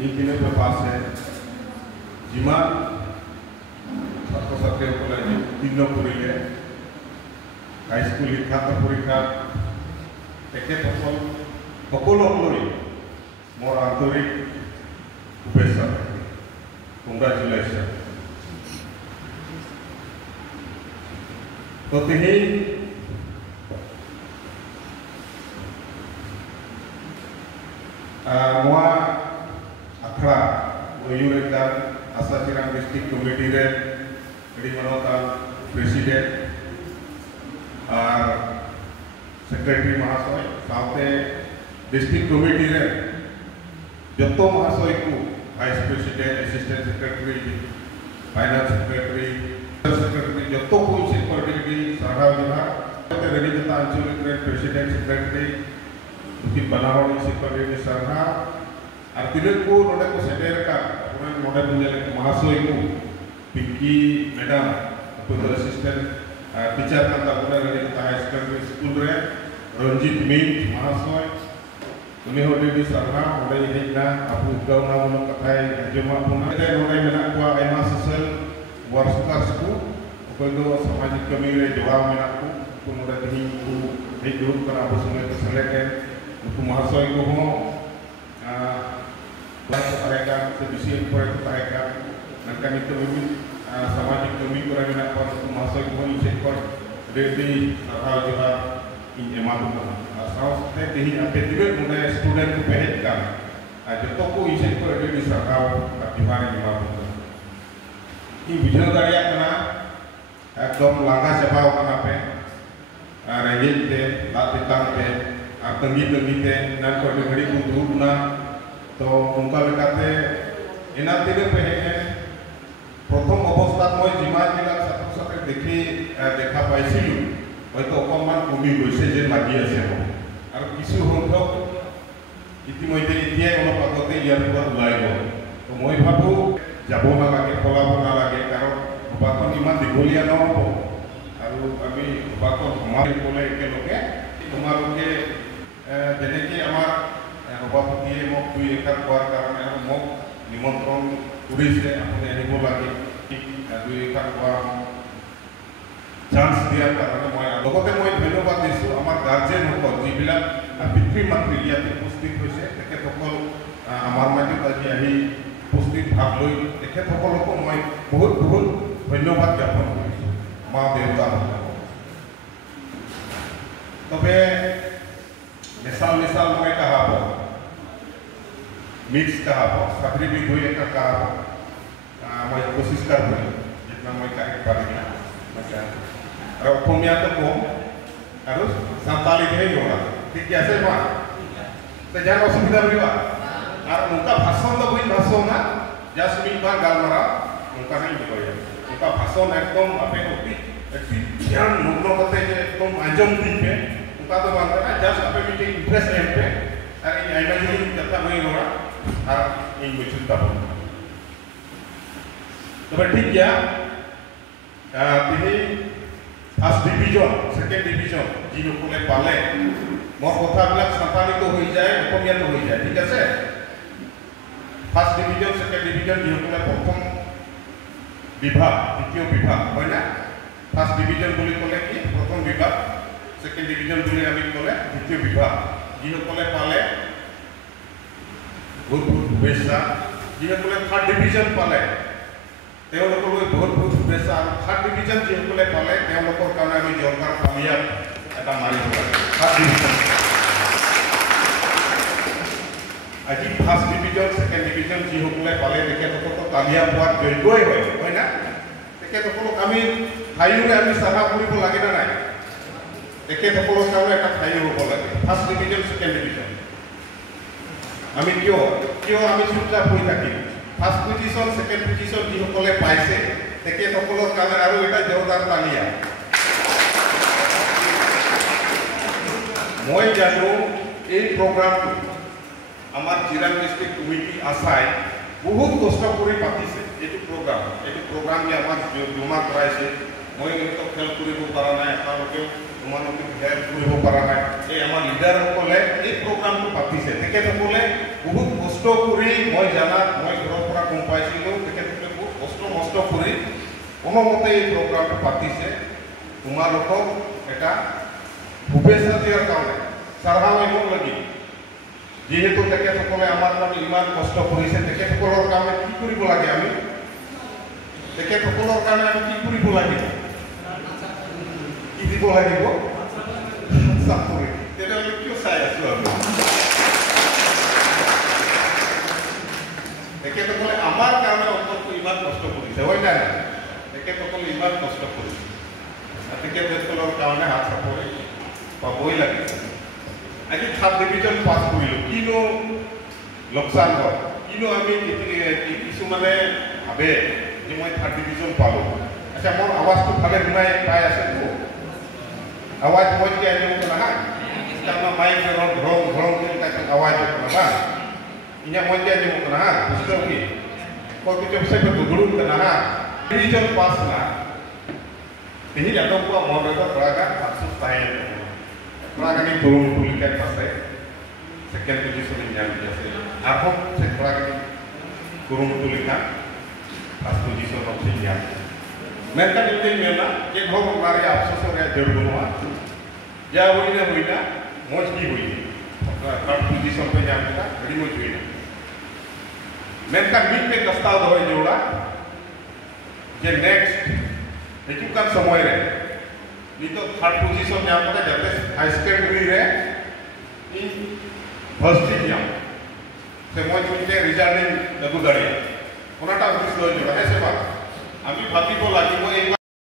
এইখিনিৰ পাছে যিমান ছাত্ৰ ছাত্ৰীসকলে উত্তীৰ্ণ কৰিলে হাইস্কুল শিক্ষান্ত পৰীক্ষাত তেখেতসকল সকলোলৈ মোৰ আন্তৰিক শুভেচ্ছা কংগ্ৰেচুলেশ্যন। তো তিনি moi akhra Uyuretan Asasiran District Committee re Rimanotan President Secretary Mahasoy saute District Committee re joto Mahasoy ku Vice President, Assistant Secretary, Finance Secretary, Secretary joto ku secretary sarah jana Renita Anchulik President Secretary mungkin Banawani Secretary sarah artinya ku node ku seder ka kemudian node punya Mahasoy ku Pinky Madam atau Assistant Teacher kan tak pernah Renita High Secondary School re Ranjit Mint Mahasoy ini hode di sarah hode ini na aku kau na mulai katai jemaah puna kita node menak ku Aima Social Workers ku aku itu samajik kami re jawab menak ku node ini ku hidup karena aku sungai kesalahan aku Mahasoy ku ho mereka sedisi proyek mereka nanti itu mungkin samajik kami kurang menak ku aku Mahasoy ku ini sekor dari sarah juga ini emang saus teh dihi apa juga mulai student ku pehitkan aja toko isi ku ada di sakau katipan ini mahu ini bisa dari kena ekdom langkah siapa kena pe rejit teh latihan teh tenggi teh dan kau diberi untuk na to ungkal kate enak tidak pehitkan prothom অবস্থাত মই যিমান বিলাক ছাত্ৰ ছাত্ৰীক দেখি দেখা পাইছিলোঁ হয়তো অকণমান কমি গৈছে যেন লাগি আছে আৰু কিছু সংখ্যক ইতিমধ্যে এতিয়াই অলপ আগতে ইয়াৰ পৰা ওলাই গ'ল। তো মই ভাবোঁ যাব নালাগে পলাব নালাগে কাৰণ সভাখন ইমান দীঘলীয়া নহ'ব আৰু আমি সভাখন সমাপ্ত ক'লে একেলগে তোমালোকে যেনেকৈ আমাৰ সভাপতিয়ে মোক দুই এষাৰ কোৱাৰ কাৰণে আৰু মোক নিমন্ত্ৰণ কৰিছে আপুনি আহিব লাগে দুই এষাৰ কোৱা চান্স দিয়াৰ কাৰণে মই লগতে মই ধন্যবাদ দিছোঁ আমাৰ গাৰ্জেনসকল যিবিলাক পিতৃ মাতৃ ইয়াত উপস্থিত হৈছে তেখেতসকল আমাৰ মাজত আজি আহি উপস্থিত ভাগ লৈ তেখেতসকলকো মই বহুত বহুত ধন্যবাদ জ্ঞাপন কৰিছোঁ মা দেউতাসকলক। তবে মিছাল মিছাল মই কাহাব মিক্স কাহাব চাকৰি বিষয়ে এটা কাহাব মই কোচিছ কৰিম যেটা মই কাৰেক্ট পাৰিম আৰু অসমীয়াটো কম আৰু সাঁওতালিতহে কৰা ঠিক আছে মা তেজান অসুবিধা হইবা আর উনকা ভাষণ তো বই ভাষণ না জাস্ট মিটবার গালমারা উনকা নাই দিবই উনকা ভাষণ একদম আপে অতি একটি ধ্যান মগ্ন করতে যে একদম আজম দিবে উনকা তো বানতে না জাস্ট আপে মিটে ইমপ্রেস এমপে আর এই আইমাজিন কথা হই গড়া আর এই বুঝতা তবে ঠিক যা তিনি ফার্স্ট ডিভিজন সেকেন্ড ডিভিজন যিসকলে পালে মোৰ কথাবিলাক সাঁতালিত হৈ যায় অসমীয়াটো হৈ যায় ঠিক আছে ফাৰ্স্ট ডিভিজন সেকেন্ড ডিভিজন যিসকলে প্ৰথম বিভাগ দ্বিতীয় বিভাগ হয় না ফাৰ্স্ট ডিভিজন বুলি ক'লে কি প্ৰথম বিভাগ সেকেন্ড ডিভিজন বুলি আমি ক'লে দ্বিতীয় বিভাগ যিসকলে পালে বহুত বহুত শুভেচ্ছা যিসকলে থার্ড ডিভিজন পালে তেওঁলোকলৈ বহুত বহুত শুভেচ্ছা আৰু থাৰ্ড ডিভিজন যিসকলে পালে তেওঁলোকৰ কাৰণে আমি জোৰদাৰ তালিয়া এটা মাৰিব লাগে থাৰ্ড ডিভিজন আজি ফাৰ্ষ্ট ডিভিজন সেকেন্ড ডিভিজন যিসকলে পালে তেখেতসকলক তালিয়া পোৱাত যোগ্যই হয় না তেখেতসকলক আমি ঠাইৰে আমি চাহা কৰিব লাগে না নাই তেখেতসকলৰ কাৰণে এটা ঠাই হ'ব লাগে ফাৰ্ষ্ট ডিভিজন সেকেন্ড ডিভিজন আমি কিয় আমি চুপচাপ হৈ থাকিম ফাৰ্স্ট পজিশন সেকেন্ড পজিশন যিসকলে পাইছে তেখেতসকলৰ কাৰণে আৰু এটা জোৰদাৰ তালিয়া মই জানো এই প্ৰগ্ৰামটো আমাৰ জিৰাং ডিস্ট্ৰিক্ট কমিটি আছাই বহুত কষ্ট কৰি পাতিছে এইটো প্ৰগ্ৰাম যে আমাক জমা কৰাইছে মই কিন্তু হেল্প কৰিব পৰা নাই আপোনালোকে তোমালোকে হেল্প কৰিব পৰা নাই এই আমাৰ লিডাৰসকলে এই প্ৰগ্ৰামটো পাতিছে তেখেতসকলে বহুত কষ্ট কষ্ট কৰি মই জানাত মই ঘৰৰ পৰা গম পাইছিলোঁ তেখেতসকলে বহুত কষ্ট মষ্ট কৰি কোনোমতে এই প্ৰগ্ৰামটো পাতিছে তোমালোকক এটা শুভেচ্ছা দিয়াৰ কাৰণে চাৰহাও এমন লাগি যেহেতু তেখেতসকলে আমাৰ কাৰণে ইমান কষ্ট কৰিছে তেখেতসকলৰ কাৰণে কি কৰিব লাগে আমি তেখেতসকলৰ কাৰণে আমি কি কৰিব লাগিব কি দিব লাগিব চাকৰি তেতিয়াহ'লে কিয় চাই আছোঁ আমি তেখেতসকলে আমাৰ কাৰণে অন্তত ইমান কষ্ট কৰিছে হয় নাই তেখেতসকলে ইমান কষ্ট কৰিছে তেখেতসকলৰ কাৰণে হাত চাপৰি পাবই লাগে আজি 3rd ডিভিজন পাছ কৰিলোঁ কিনো লোকচান হয় কিনো আমি কিছুমানে ভাবে যে মই 3rd ডিভিজন পালোঁ আচ্ছা মোৰ আৱাজটো ভালে শুনাই পাই আছে আৱাজ মই কি আহিব না karena main grong kasih awas itu kenapa? Ini mau jadi mau kena, betul lagi. Kalau kita bisa berdulu kena, division pas lah. Ini jatuh gua mau berapa peraga kasus saya. Peraga ini turun tulikan pasai. Sekian position yang biasa. Aku peraga ini turun tulikan pas position opsinya. Mereka itu mana? Kita mau lari absus orang jauh ya huina मौज की हुई third position पे जाने का बड़ी मौज हुई मैं का मीट में प्रस्ताव दो जोड़ा जे नेक्स्ट हिजुकान समय रे नितो 3rd पोजीशन जाम का जब हाई सेकेंडरी रे इन फर्स्ट एग्जाम से मौज हुई रिजल्ट लगू दाड़ी ओनाटा ऑफिस लो जोड़ा है से बात अभी बाकी को लागी वो